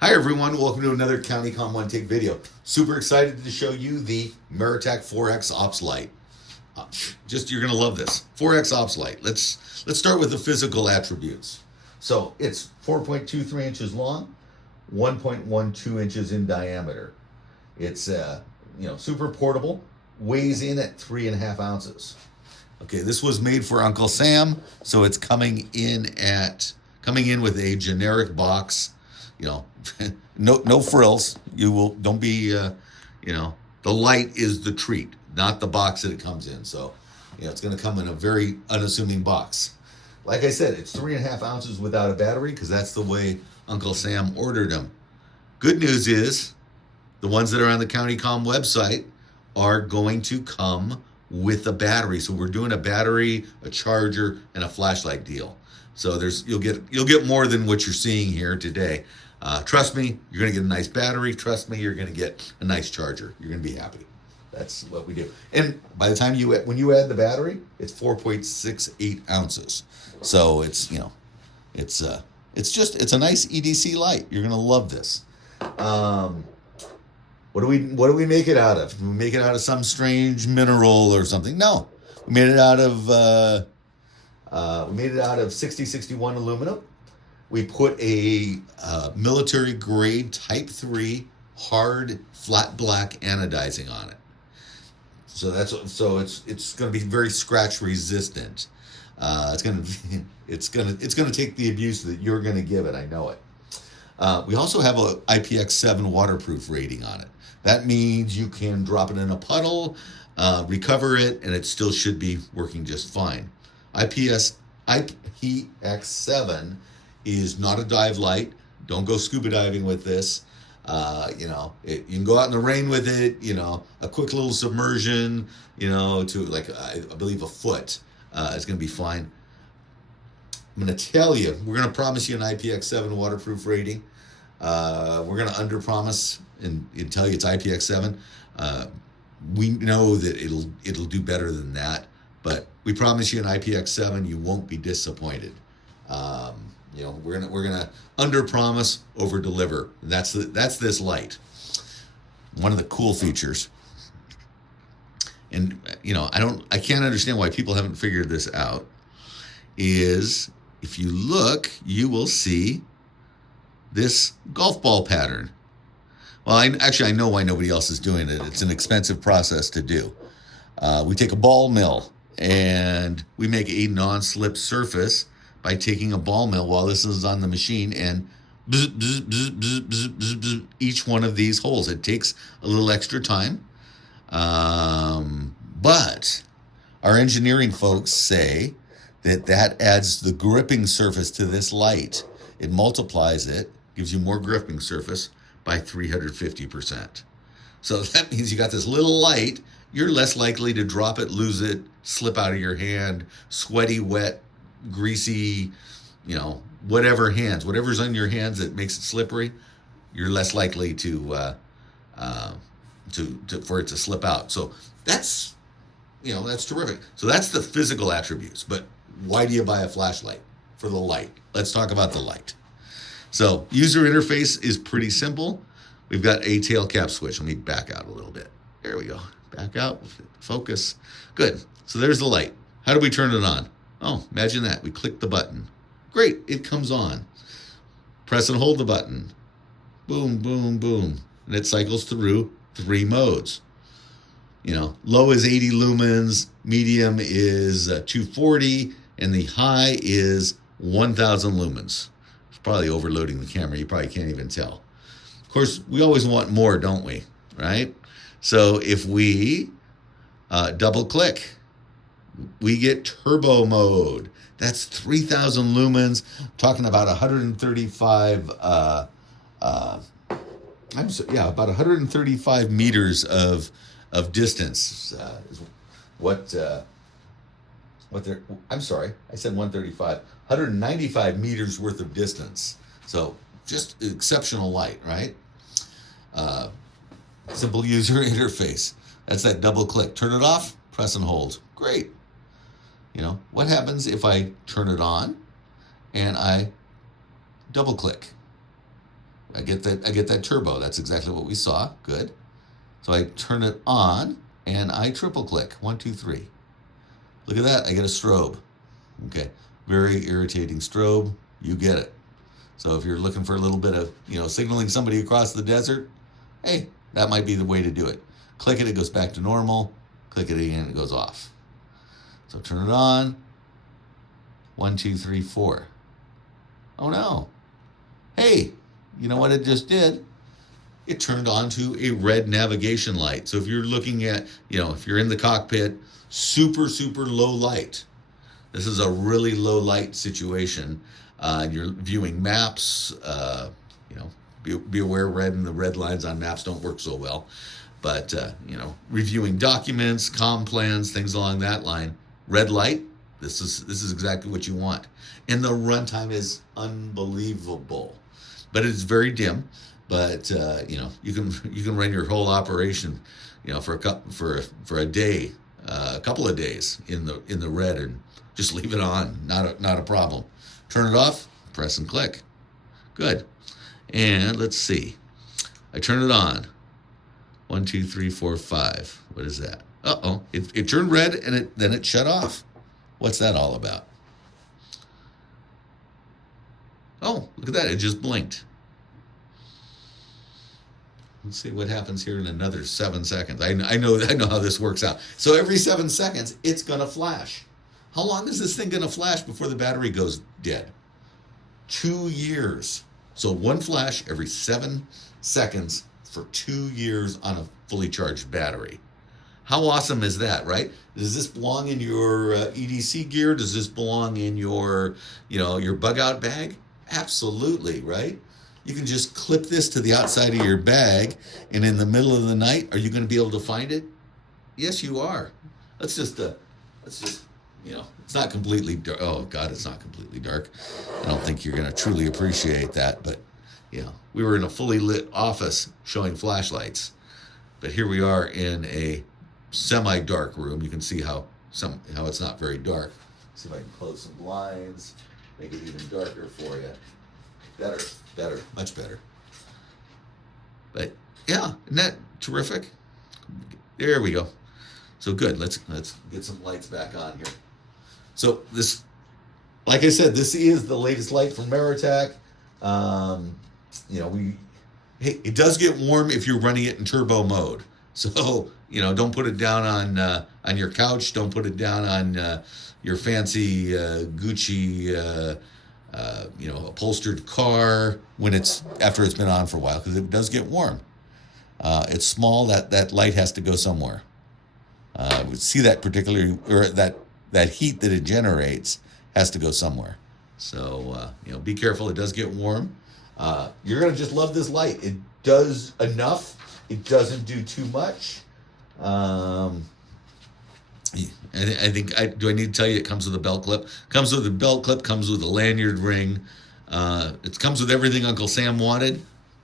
Hi everyone, welcome to another CountyCom One Take video. Super excited to show you the Maratac 4X Ops Light. You're gonna love this 4X Ops Light. Let's start with the physical attributes. So it's 4.23 inches long, 1.12 inches in diameter. It's super portable, weighs in at 3.5 ounces. Okay, this was made for Uncle Sam, so it's coming in with a generic box. No frills. Don't be, the light is the treat, not the box that it comes in. So, it's going to come in a very unassuming box. Like I said, it's 3.5 ounces without a battery because that's the way Uncle Sam ordered them. Good news is the ones that are on the CountyCom website are going to come with a battery. So we're doing a battery, a charger, and a flashlight deal. So you'll get more than what you're seeing here today. Trust me, you're going to get a nice battery. Trust me, you're going to get a nice charger. You're going to be happy. That's what we do. And by the time when you add the battery, it's 4.68 ounces. So it's a nice EDC light. You're going to love this. What do we make it out of? Do we make it out of some strange mineral or something? No, we made it out of 6061 aluminum. We put a military grade Type 3 hard flat black anodizing on it. So it's going to be very scratch resistant. It's going to take the abuse that you're going to give it. I know it. We also have a IPX7 waterproof rating on it. That means you can drop it in a puddle, recover it, and it still should be working just fine. IPX7 is not a dive light. Don't go scuba diving with this. You can go out in the rain with it. A quick little submersion. To I believe a foot is going to be fine. I'm going to tell you, we're going to promise you an IPX7 waterproof rating. We're going to under-promise and tell you it's IPX7. We know that it'll do better than that, but we promise you an IPX7. You won't be disappointed. We're gonna under-promise, over-deliver. That's this light. One of the cool features. And I can't understand why people haven't figured this out. Is if you look, you will see this golf ball pattern. Well, I know why nobody else is doing it. It's an expensive process to do. We take a ball mill and we make a non-slip surface by taking a ball mill while this is on the machine and bzz, bzz, bzz, bzz, bzz, bzz, bzz, each one of these holes. It takes a little extra time. But our engineering folks say that adds the gripping surface to this light. It multiplies it, gives you more gripping surface by 350%. So that means you got this little light, you're less likely to drop it, lose it, slip out of your hand, sweaty, wet, greasy, whatever's on your hands that makes it slippery, you're less likely for it to slip out. So that's terrific. So that's the physical attributes. But why do you buy a flashlight? For the light. Let's talk about the light. So user interface is pretty simple. We've got a tail cap switch. Let me back out a little bit. There we go. Back out. Focus. Good. So there's the light. How do we turn it on? Oh, imagine that. We click the button. Great. It comes on. Press and hold the button. Boom, boom, boom. And it cycles through 3 modes. Low is 80 lumens, medium is 240, and the high is 1,000 lumens. It's probably overloading the camera. You probably can't even tell. Of course, we always want more, don't we? Right? So if we double click, we get turbo mode. That's 3,000 lumens. Talking about 135. About 135 meters of distance. I'm sorry, I said 135. 195 meters worth of distance. So just exceptional light, right? Simple user interface. That's that double click. Turn it off, press and hold. Great. What happens if I turn it on and I double click? I get that turbo. That's exactly what we saw. Good. So I turn it on and I triple click. 1, 2, 3. Look at that. I get a strobe. Okay. Very irritating strobe. You get it. So if you're looking for a little bit of, signaling somebody across the desert, hey, that might be the way to do it. Click it goes back to normal. Click it again, it goes off. So turn it on. 1, 2, 3, 4. Oh no. Hey, you know what it just did? It turned on to a red navigation light. So if you're looking at, if you're in the cockpit, super, super low light. This is a really low light situation. You're viewing maps, be aware the red lines on maps don't work so well. But, reviewing documents, comm plans, things along that line. Red light, this is exactly what you want. And the runtime is unbelievable. But it's very dim. But, you can run your whole operation, for a day, a couple of days in the red and just leave it on. Not a problem. Turn it off, press and click. Good. And let's see. I turn it on. 1, 2, 3, 4, 5. What is that? Uh-oh. It turned red and then it shut off. What's that all about? Oh, look at that. It just blinked. Let's see what happens here in another 7 seconds. I know how this works out. So every 7 seconds, it's going to flash. How long is this thing going to flash before the battery goes dead? 2 years. So one flash every 7 seconds for 2 years on a fully charged battery. How awesome is that, right? Does this belong in your EDC gear? Does this belong in your bug out bag? Absolutely, right? You can just clip this to the outside of your bag, and in the middle of the night, are you going to be able to find it? Yes, you are. Let's just, it's not completely dark. Oh, God, it's not completely dark. I don't think you're going to truly appreciate that, but, we were in a fully lit office showing flashlights, but here we are in a semi-dark room. You can see how it's not very dark. Let's see if I can close some blinds, make it even darker for you. Better, much better. But yeah, isn't that terrific? There we go. So good. Let's get some lights back on here. So this, like I said, this is the latest light from Maratac. It does get warm if you're running it in turbo mode. So don't put it down on your couch. Don't put it down on your fancy Gucci. Upholstered car after it's been on for a while, because it does get warm. It's small. That light has to go somewhere. We see that particularly, or that heat that it generates has to go somewhere. So be careful. It does get warm. You're gonna just love this light. It does enough. It doesn't do too much. I think, do I need to tell you it comes with a belt clip? Comes with a belt clip, comes with a lanyard ring. It comes with everything Uncle Sam wanted.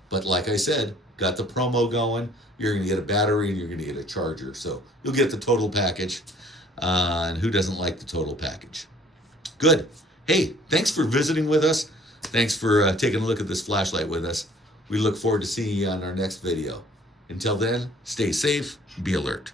But like I said, got the promo going. You're going to get a battery and you're going to get a charger. So you'll get the total package. And who doesn't like the total package? Good. Hey, thanks for visiting with us. Thanks for taking a look at this flashlight with us. We look forward to seeing you on our next video. Until then, stay safe, be alert.